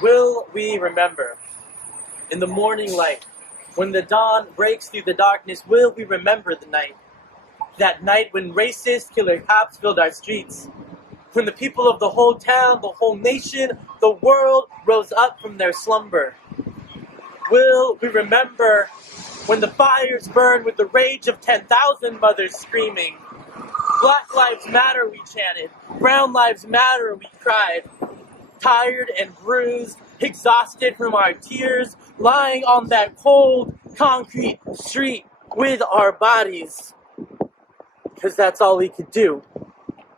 Will we remember? In the morning light, when the dawn breaks through the darkness, will we remember the night? That night when racist killer cops filled our streets. When the people of the whole town, the whole nation, the world rose up from their slumber. Will we remember when the fires burned with the rage of 10,000 mothers screaming? Black Lives Matter, we chanted. Brown Lives Matter, we cried. Tired and bruised, exhausted from our tears, lying on that cold, concrete street with our bodies. Because that's all we could do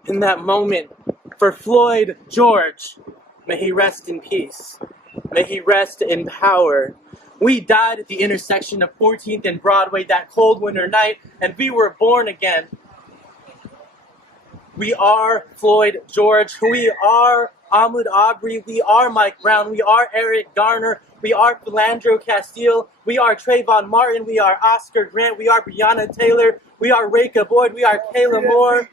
in that moment. For Floyd George, may he rest in peace. May he rest in power. We died at the intersection of 14th and Broadway that cold winter night, and we were born again. We are Floyd George. We are Ahmaud Arbery. We are Mike Brown. We are Eric Garner. We are Philandro Castile. We are Trayvon Martin. We are Oscar Grant. We are Breonna Taylor. We are Reka Boyd. We are Kayla Moore.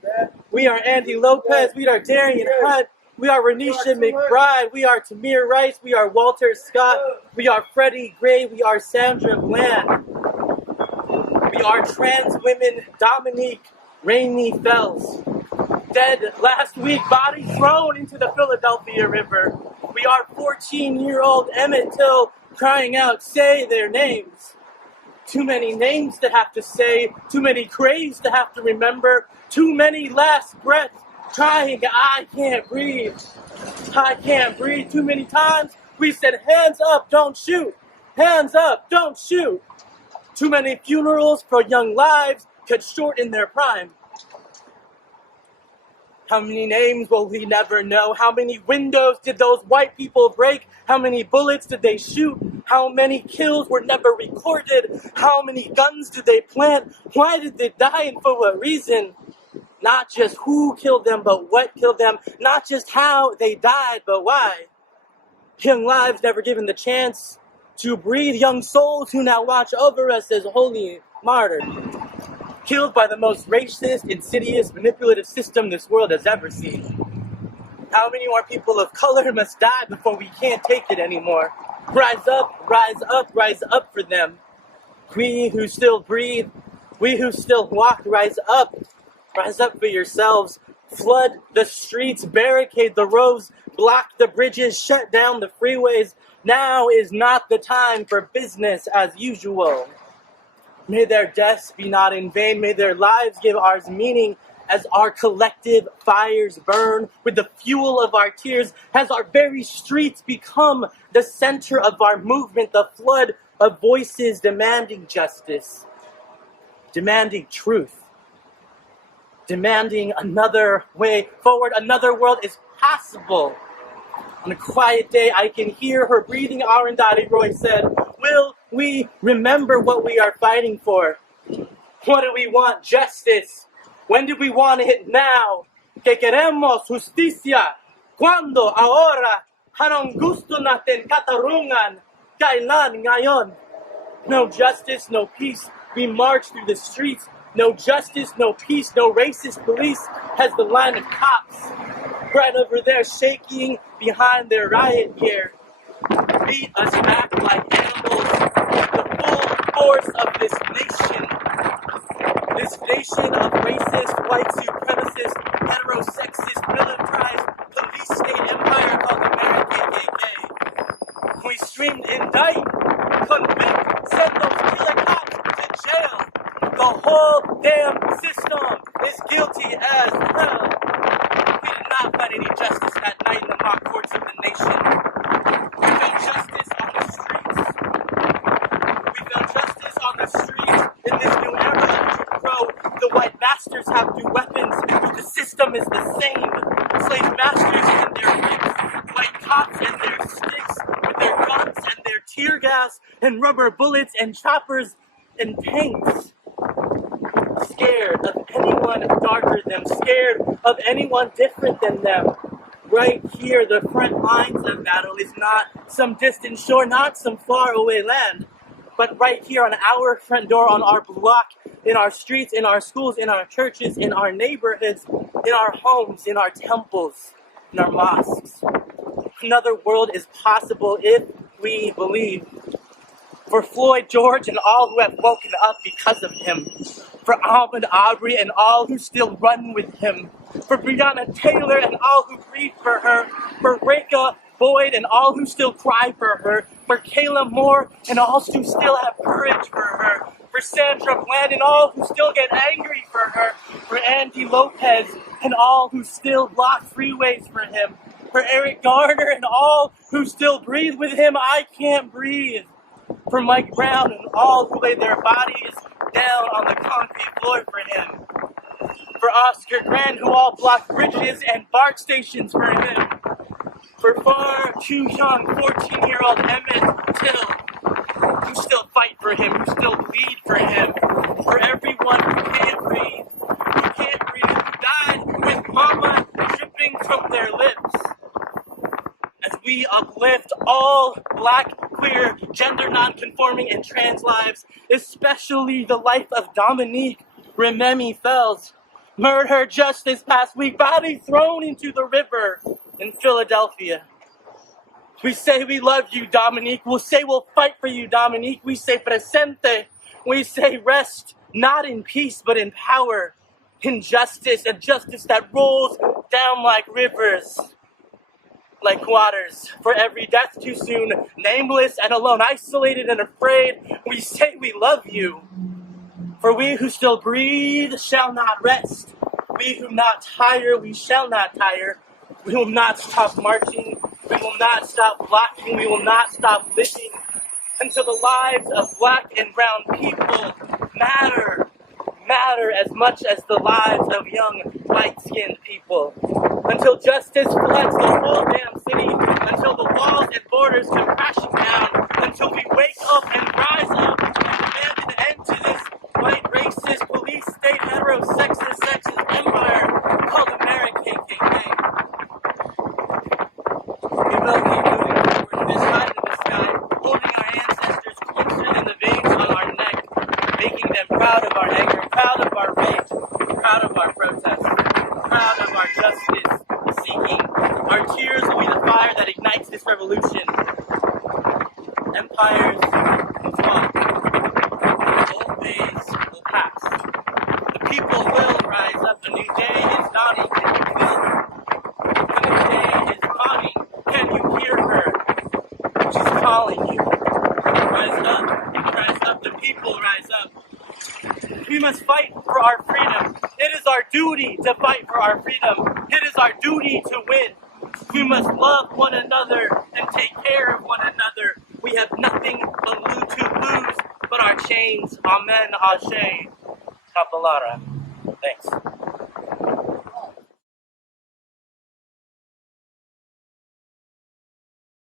We are Andy Lopez. We are Darian Hunt. We are Renisha McBride. We are Tamir Rice. We are Walter Scott. We are Freddie Gray. We are Sandra Bland. We are trans women Dominique Rainey Fells. Dead last week, body thrown into the Philadelphia River. We are 14-year-old Emmett Till crying out, say their names. Too many names to have to say, too many graves to have to remember, too many last breaths trying, I can't breathe. I can't breathe. Too many times we said, hands up, don't shoot. Hands up, don't shoot. Too many funerals for young lives cut short in their prime. How many names will we never know? How many windows did those white people break? How many bullets did they shoot? How many kills were never recorded? How many guns did they plant? Why did they die and for what reason? Not just who killed them, but what killed them. Not just how they died, but why. Young lives never given the chance to breathe. Young souls who now watch over us as holy martyrs. Killed by the most racist, insidious, manipulative system this world has ever seen. How many more people of color must die before we can't take it anymore? Rise up, rise up, rise up for them. We who still breathe, we who still walk, rise up. Rise up for yourselves. Flood the streets, barricade the roads, block the bridges, shut down the freeways. Now is not the time for business as usual. May their deaths be not in vain. May their lives give ours meaning as our collective fires burn with the fuel of our tears, as our very streets become the center of our movement, the flood of voices demanding justice, demanding truth, demanding another way forward. Another world is possible. On a quiet day, I can hear her breathing. Arundhati Roy said, will we remember what we are fighting for? What do we want? Justice. When do we want it? Now. Que queremos justicia. Cuando? Ahora. Anong gusto natin katarungan. Kailan ngayon? No justice, no peace. We march through the streets. No justice, no peace, no racist police has the line of cops right over there shaking behind their riot gear. Beat us back like animals with the full force of this nation of racist, white supremacist, heterosexist, militarized police state empire called American KKK. We screamed, indict, convict, send those killer cops to jail. The whole damn system is guilty as hell. We did not find any justice that night in the mock courts of the nation. We found justice on the streets. We found justice on the streets in this new era of Jim Crow. The white masters have new weapons, but the system is the same. Slave masters and their whips, white cops and their sticks, with their guns and their tear gas and rubber bullets and choppers and tanks. Scared of anyone darker than them, scared of anyone different than them. Right here, the front lines of battle is not some distant shore, not some faraway land, but right here on our front door, on our block, in our streets, in our schools, in our churches, in our neighborhoods, in our homes, in our temples, in our mosques. Another world is possible if we believe. For Floyd George and all who have woken up because of him. For Ahmaud Arbery and all who still run with him. For Breonna Taylor and all who grieve for her. For Reka Boyd and all who still cry for her. For Kayla Moore and all who still have courage for her. For Sandra Bland and all who still get angry for her. For Andy Lopez and all who still block freeways for him. For Eric Garner and all who still breathe with him. I can't breathe. For Mike Brown and all who lay their bodies down on the concrete floor for him. For Oscar Grant who all block bridges and BART stations for him. For far too young 14-year-old Emmett Till who still fight for him, who still bleed for him. For everyone who can't breathe, who died with mama dripping from their lips. As we uplift all Black, queer, gender non-conforming, and trans lives, especially the life of Dominique Rememi Fells, murdered just this past week, body thrown into the river in Philadelphia. We say we love you, Dominique. We'll say we'll fight for you, Dominique. We say presente. We say rest, not in peace, but in power, in justice, and justice that rolls down like rivers. Like waters, for every death too soon, nameless and alone, isolated and afraid, we say we love you. For we who still breathe shall not rest. We who not tire, we shall not tire. We will not stop marching. We will not stop blocking. We will not stop living until the lives of Black and brown people matter as much as the lives of young light-skinned people. Until justice floods the whole damn city, until the walls and borders come crashing down, until we wake up and rise up and demand an end to this white, racist, police state, sexist empire called American KKK. We will keep moving forward this side of the sky, holding our ancestors closer than the veins on our neck, making them proud of our anger, proud of our rage, proud of our protest, proud of our justice seeking. Our tears will be the fire that ignites this revolution. Empires will fall. Old days will pass. The people will rise up. A new day is dawning. Can you feel her? A new day is dawning. Can you hear her? She's calling you. Rise up. Rise up. The people rise up. We must fight for our freedom. It is our duty to fight for our freedom. It is our duty to win. We must love one another and take care of one another. We have nothing to lose but our chains. Amen. Ashe. Kapalara. Thanks.